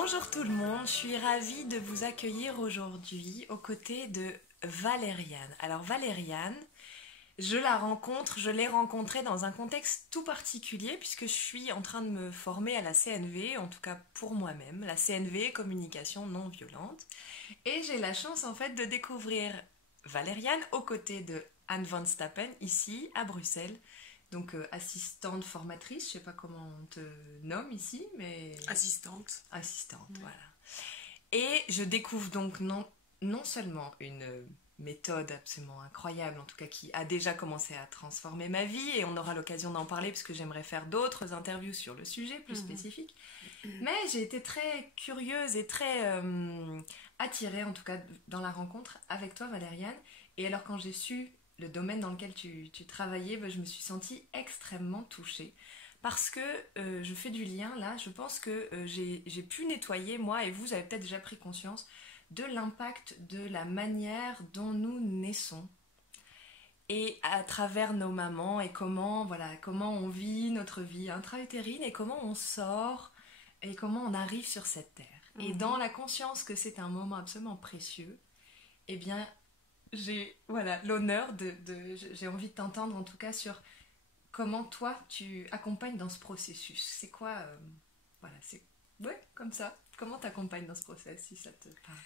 Bonjour tout le monde, je suis ravie de vous accueillir aujourd'hui aux côtés de Valériane. Alors Valériane, je l'ai rencontrée dans un contexte tout particulier puisque je suis en train de me former à la CNV, en tout cas pour moi-même, la CNV, communication non violente. Et j'ai la chance en fait de découvrir Valériane aux côtés de Anne Van Stappen ici à Bruxelles. Donc assistante formatrice, je sais pas comment on te nomme ici, mais... Assistante. Assistante, oui. Voilà. Et je découvre donc non seulement une méthode absolument incroyable, en tout cas qui a déjà commencé à transformer ma vie, et on aura l'occasion d'en parler puisque j'aimerais faire d'autres interviews sur le sujet plus spécifiques, mais j'ai été très curieuse et très attirée, en tout cas dans la rencontre avec toi Valériane, et alors quand j'ai su le domaine dans lequel tu travaillais, je me suis sentie extrêmement touchée. Parce que je fais du lien là, je pense que j'ai pu nettoyer, moi et vous avez peut-être déjà pris conscience, de l'impact de la manière dont nous naissons. Et à travers nos mamans et comment on vit notre vie intra-utérine et comment on sort et comment on arrive sur cette terre. Et dans la conscience que c'est un moment absolument précieux, eh bien j'ai l'honneur j'ai envie de t'entendre en tout cas sur comment toi tu accompagnes dans ce processus. C'est quoi c'est comme ça. Comment t'accompagnes dans ce processus si ça te parle?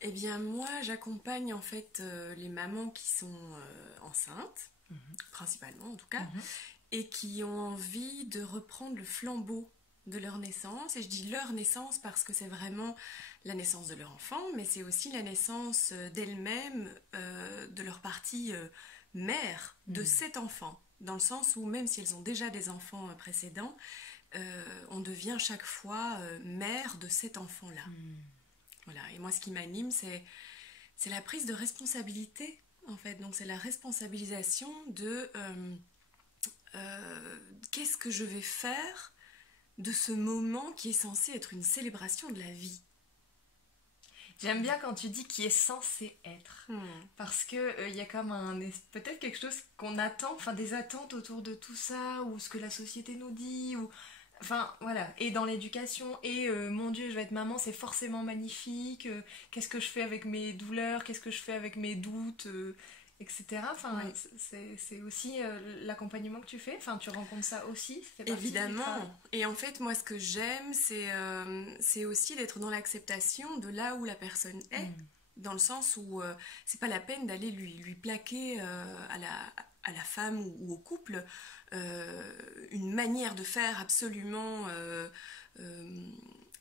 Eh bien moi j'accompagne en fait les mamans qui sont enceintes, principalement en tout cas, et qui ont envie de reprendre le flambeau de leur naissance. Et je dis leur naissance parce que c'est vraiment la naissance de leur enfant, mais c'est aussi la naissance d'elles-mêmes, de leur partie mère de cet enfant. Dans le sens où même si elles ont déjà des enfants précédents, on devient chaque fois mère de cet enfant-là. Voilà. Et moi ce qui m'anime c'est la prise de responsabilité en fait. Donc c'est la responsabilisation de qu'est-ce que je vais faire de ce moment qui est censé être une célébration de la vie. J'aime bien quand tu dis qui est censé être, parce que y a comme peut-être quelque chose qu'on attend, enfin des attentes autour de tout ça, ou ce que la société nous dit, ou enfin voilà. Et dans l'éducation, et mon Dieu, je vais être maman, c'est forcément magnifique. Qu'est-ce que je fais avec mes douleurs, qu'est-ce que je fais avec mes doutes, etc. Enfin, c'est aussi l'accompagnement que tu fais. Enfin, tu rencontres ça aussi. Ça fait partie évidemment. Et en fait, moi, ce que j'aime, c'est aussi d'être dans l'acceptation de là où la personne est. Dans le sens où c'est pas la peine d'aller lui plaquer à la femme ou au couple une manière de faire absolument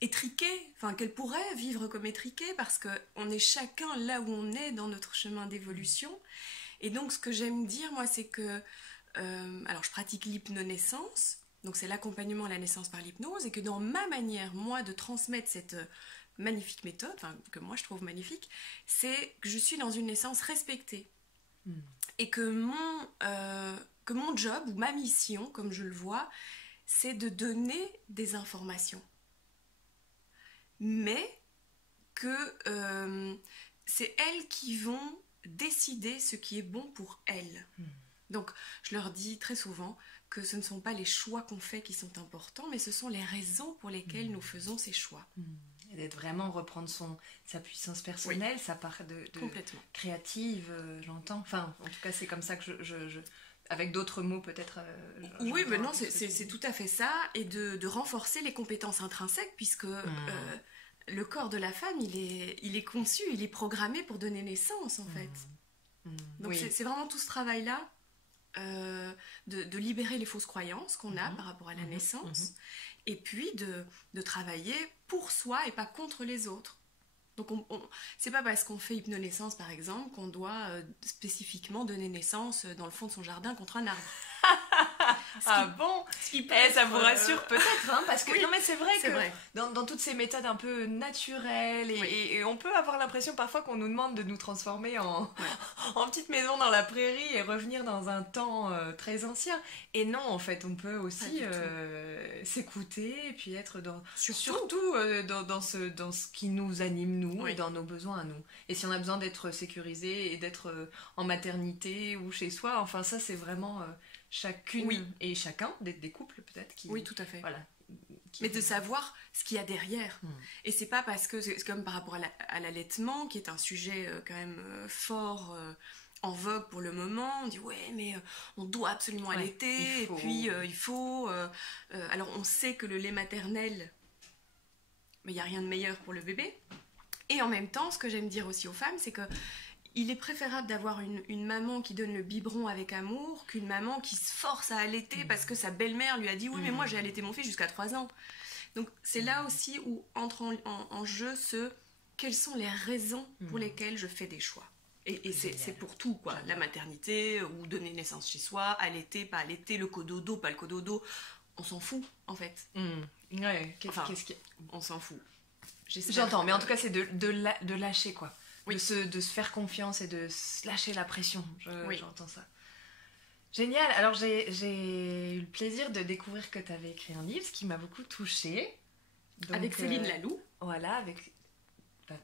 étriquée, enfin qu'elle pourrait vivre comme étriquée, parce qu'on est chacun là où on est dans notre chemin d'évolution. Et donc ce que j'aime dire moi c'est que alors je pratique l'hypnonaissance, donc c'est l'accompagnement à la naissance par l'hypnose, et que dans ma manière moi de transmettre cette magnifique méthode, enfin que moi je trouve magnifique, c'est que je suis dans une naissance respectée. Et que mon job ou ma mission, comme je le vois, c'est de donner des informations. Mais que c'est elles qui vont décider ce qui est bon pour elles. Donc, je leur dis très souvent que ce ne sont pas les choix qu'on fait qui sont importants, mais ce sont les raisons pour lesquelles nous faisons ces choix. Et d'être vraiment reprendre sa puissance personnelle, sa part de créative, j'entends. Enfin, en tout cas, c'est comme ça que je avec d'autres mots peut-être. Oui, mais non, c'est tout à fait ça, et de renforcer les compétences intrinsèques, puisque le corps de la femme, il est conçu, il est programmé pour donner naissance, en fait. Donc c'est vraiment tout ce travail-là, de libérer les fausses croyances qu'on a par rapport à la naissance, et puis de travailler pour soi et pas contre les autres. Donc c'est pas parce qu'on fait hypnonaissance par exemple qu'on doit spécifiquement donner naissance dans le fond de son jardin contre un arbre. Bon, ça vous rassure peut-être, hein, parce que non mais c'est vrai que dans toutes ces méthodes un peu naturelles et on peut avoir l'impression parfois qu'on nous demande de nous transformer en petite maison dans la prairie et revenir dans un temps très ancien. Et non, en fait, on peut aussi s'écouter et puis être surtout dans ce qui nous anime nous et dans nos besoins à nous. Et si on a besoin d'être sécurisé et d'être en maternité ou chez soi, enfin ça c'est vraiment chacune et chacun des couples peut-être qui oui tout à fait voilà Mais de savoir ce qu'il y a derrière. Et c'est pas parce que, c'est comme par rapport à l'allaitement, qui est un sujet quand même fort en vogue pour le moment. On dit ouais, mais on doit absolument allaiter, et puis il faut. Alors on sait que le lait maternel, mais il n'y a rien de meilleur pour le bébé. Et en même temps, ce que j'aime dire aussi aux femmes, c'est que il est préférable d'avoir une maman qui donne le biberon avec amour qu'une maman qui se force à allaiter parce que sa belle-mère lui a dit « Oui, mais moi j'ai allaité mon fils jusqu'à 3 ans. » Donc c'est là aussi où entre en jeu quelles sont les raisons pour lesquelles je fais des choix. Et c'est pour tout, quoi. La maternité, ou donner naissance chez soi, allaiter, pas allaiter, le cododo, pas le cododo. On s'en fout, en fait. Ouais, on s'en fout. J'entends, mais en tout cas, c'est de lâcher, quoi. Oui. De se faire confiance et de se lâcher la pression. J'entends ça. Génial. Alors, j'ai eu le plaisir de découvrir que tu avais écrit un livre, ce qui m'a beaucoup touchée. Donc, avec Céline Laloux. Voilà, avec... de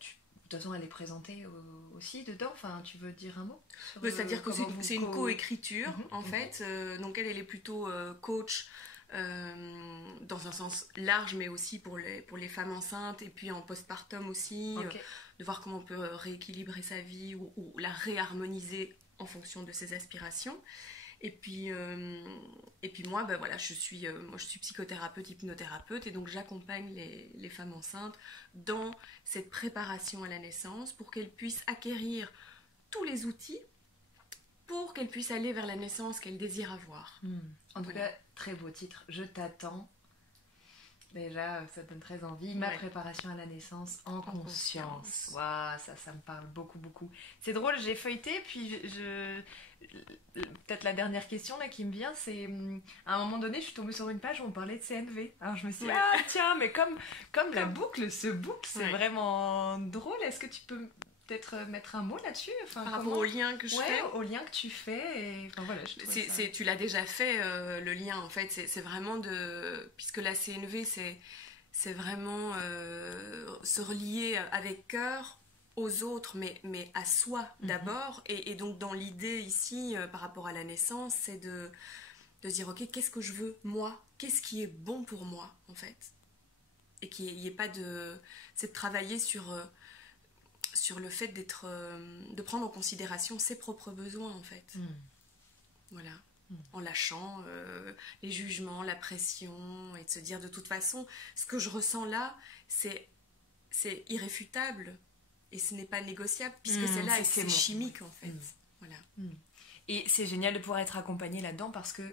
toute façon, elle est présentée aussi dedans. Enfin, tu veux dire un mot c'est-à-dire que c'est une co-écriture, en fait. Donc, elle est plutôt coach... dans un sens large, mais aussi pour les femmes enceintes et puis en postpartum aussi, de voir comment on peut rééquilibrer sa vie ou la réharmoniser en fonction de ses aspirations. Et puis moi, voilà, je suis psychothérapeute, hypnothérapeute, et donc j'accompagne les femmes enceintes dans cette préparation à la naissance pour qu'elles puissent acquérir tous les outils pour qu'elle puisse aller vers la naissance qu'elle désire avoir. En tout cas, très beau titre. Je t'attends. Déjà, ça donne très envie. Ma préparation à la naissance en conscience. Waouh, ça me parle beaucoup, beaucoup. C'est drôle, j'ai feuilleté, puis peut-être la dernière question là qui me vient, c'est à un moment donné, je suis tombée sur une page où on parlait de CNV. Alors je me suis dit, ah tiens, mais comme la boucle se boucle, c'est vraiment drôle. Est-ce que tu peux peut-être mettre un mot là-dessus, par rapport au lien que je fais, au lien que tu fais, et enfin voilà, tu l'as déjà fait, le lien en fait, c'est vraiment puisque la CNV c'est vraiment se relier avec cœur aux autres, mais à soi d'abord, et donc dans l'idée ici par rapport à la naissance, c'est de dire ok, qu'est-ce que je veux moi, qu'est-ce qui est bon pour moi en fait, et qu'il n'y ait pas c'est de travailler sur le fait de prendre en considération ses propres besoins en fait. Voilà. En lâchant les jugements, la pression, et de se dire de toute façon, ce que je ressens là, c'est irréfutable et ce n'est pas négociable puisque c'est là et c'est chimique en fait. Voilà. Et c'est génial de pouvoir être accompagné là-dedans parce que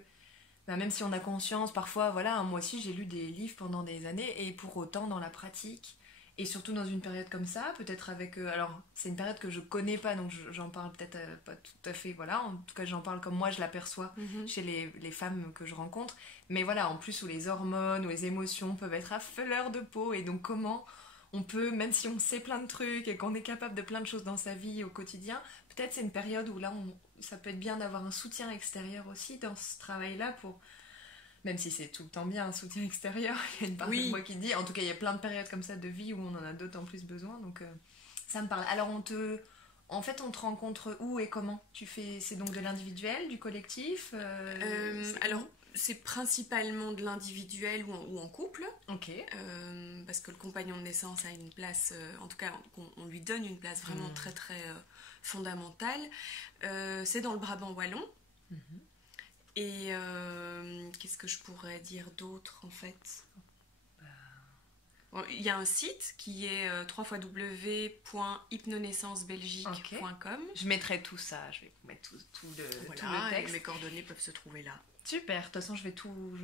même si on a conscience, parfois, voilà, moi aussi j'ai lu des livres pendant des années et pour autant dans la pratique, et surtout dans une période comme ça, peut-être avec... alors, c'est une période que je connais pas, donc j'en parle peut-être pas tout à fait, voilà. En tout cas, j'en parle comme moi, je l'aperçois chez les femmes que je rencontre. Mais voilà, en plus, où les hormones, où les émotions peuvent être à fleur de peau. Et donc, comment on peut, même si on sait plein de trucs et qu'on est capable de plein de choses dans sa vie au quotidien, peut-être c'est une période où là, ça peut être bien d'avoir un soutien extérieur aussi dans ce travail-là pour... Même si c'est tout le temps bien un soutien extérieur, il y a une partie de moi qui dit, en tout cas il y a plein de périodes comme ça de vie où on en a d'autant plus besoin, donc ça me parle. Alors on te rencontre où et comment tu fais? C'est donc de l'individuel, du collectif Alors c'est principalement de l'individuel ou en couple, parce que le compagnon de naissance a une place, en tout cas on lui donne une place vraiment très très fondamentale. C'est dans le Brabant wallon. Et qu'est-ce que je pourrais dire d'autre en fait? Il y a un site qui est www.hypnonaissancebelgique.com. Je mettrai tout ça, je vais mettre tout le texte. Et mes coordonnées peuvent se trouver là. Super, de toute façon je vais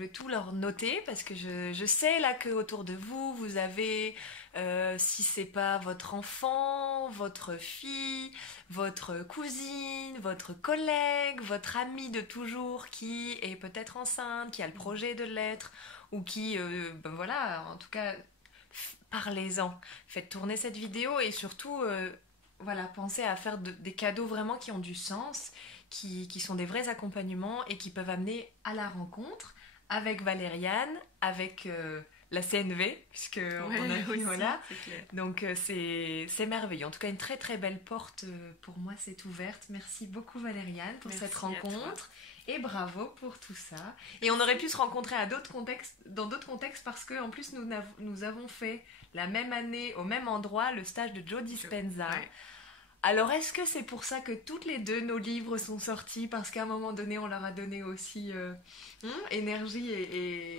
tout leur noter parce que je sais là qu'autour de vous, vous avez, si c'est pas votre enfant, votre fille, votre cousine, votre collègue, votre amie de toujours qui est peut-être enceinte, qui a le projet de l'être, ou qui, voilà, en tout cas, parlez-en. Faites tourner cette vidéo et surtout, voilà, pensez à faire des cadeaux vraiment qui ont du sens, qui sont des vrais accompagnements et qui peuvent amener à la rencontre avec Valériane, avec la CNV, puisque on a aussi, voilà. c'est clair. Donc c'est merveilleux. En tout cas, une très très belle porte pour moi s'est ouverte. Merci beaucoup Valériane pour Merci cette à rencontre. Et bravo pour tout ça. Et on aurait pu se rencontrer dans d'autres contextes parce qu'en plus nous avons fait la même année au même endroit le stage de Joe Dispenza. Ouais. Alors est-ce que c'est pour ça que toutes les deux nos livres sont sortis parce qu'à un moment donné on leur a donné aussi énergie et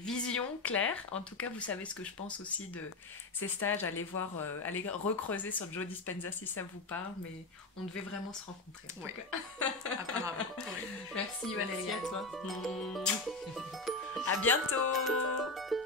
vision claire. En tout cas vous savez ce que je pense aussi de ces stages. Allez voir, allez recreuser sur Joe Dispenza si ça vous parle, mais on devait vraiment se rencontrer en tout cas. Apparemment. Merci Valérie. Merci à toi. À bientôt.